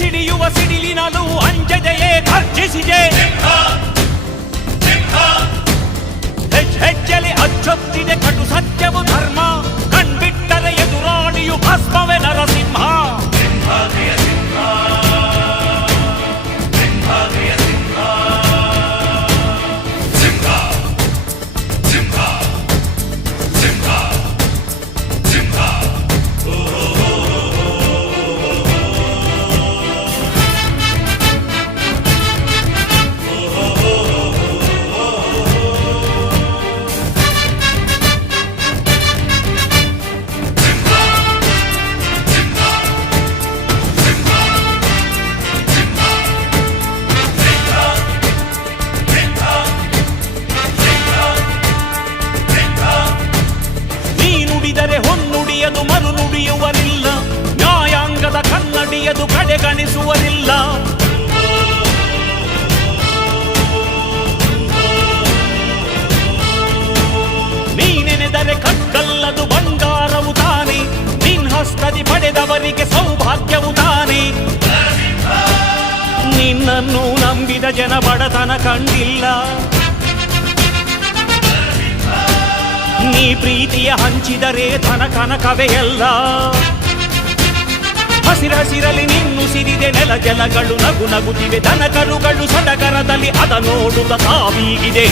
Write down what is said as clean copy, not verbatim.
ಸಿಡಿಯುವ ಸಿಡಿಲಿನಲ್ಲೂ ಅಂಜದೆಯೇ ಗರ್ಜಿಸಿದೆ. ಹೆಜ್ಜೆಲಿ ಅಚ್ಚೊತ್ತಿದೆ ಕಟು ಸತ್ಯವು ಧರ್ಮ, ಕಣ್ಬಿಟ್ಟರೆ ಎದುರಾಳಿಯು ಭಸ್ಮವೇ ನರಸಿಂಹ. ಹೊನ್ನುಡಿಯದು ಮರು ನುಡಿಯುವರಿಲ್ಲ, ನ್ಯಾಯಾಂಗದ ಕನ್ನಡಿಯದು ಕಡೆಗಣಿಸುವರಿಲ್ಲ. ನೀನೆನೆದರೆ ಕಗ್ಗಲ್ಲದು ಬಂಗಾರವು ತಾನೆ, ನಿನ್ ಹಸ್ತದಿ ಪಡೆದವರಿಗೆ ಸೌಭಾಗ್ಯವು ತಾನೆ. ನಿನ್ನನ್ನು ನಂಬಿದ ಜನ ಬಡತನ ಕಂಡಿಲ್ಲ, ನೀ ಪ್ರೀತಿಯ ಹಂಚಿದರೆ ಧನ ಕನಕವೇ ಎಲ್ಲ. ಹಸಿರಸಿರಲಿ ನಿನ್ನು ಸಿರಿದೆ ನೆಲ ಜಲಗಳು ನಗು ನಗುತ್ತಿವೆ, ದನ ಕರುಗಳು ಸಡಗರದಲ್ಲಿ ಅದ ನೋಡುತ್ತ ತಾವೀಗಿದೆ.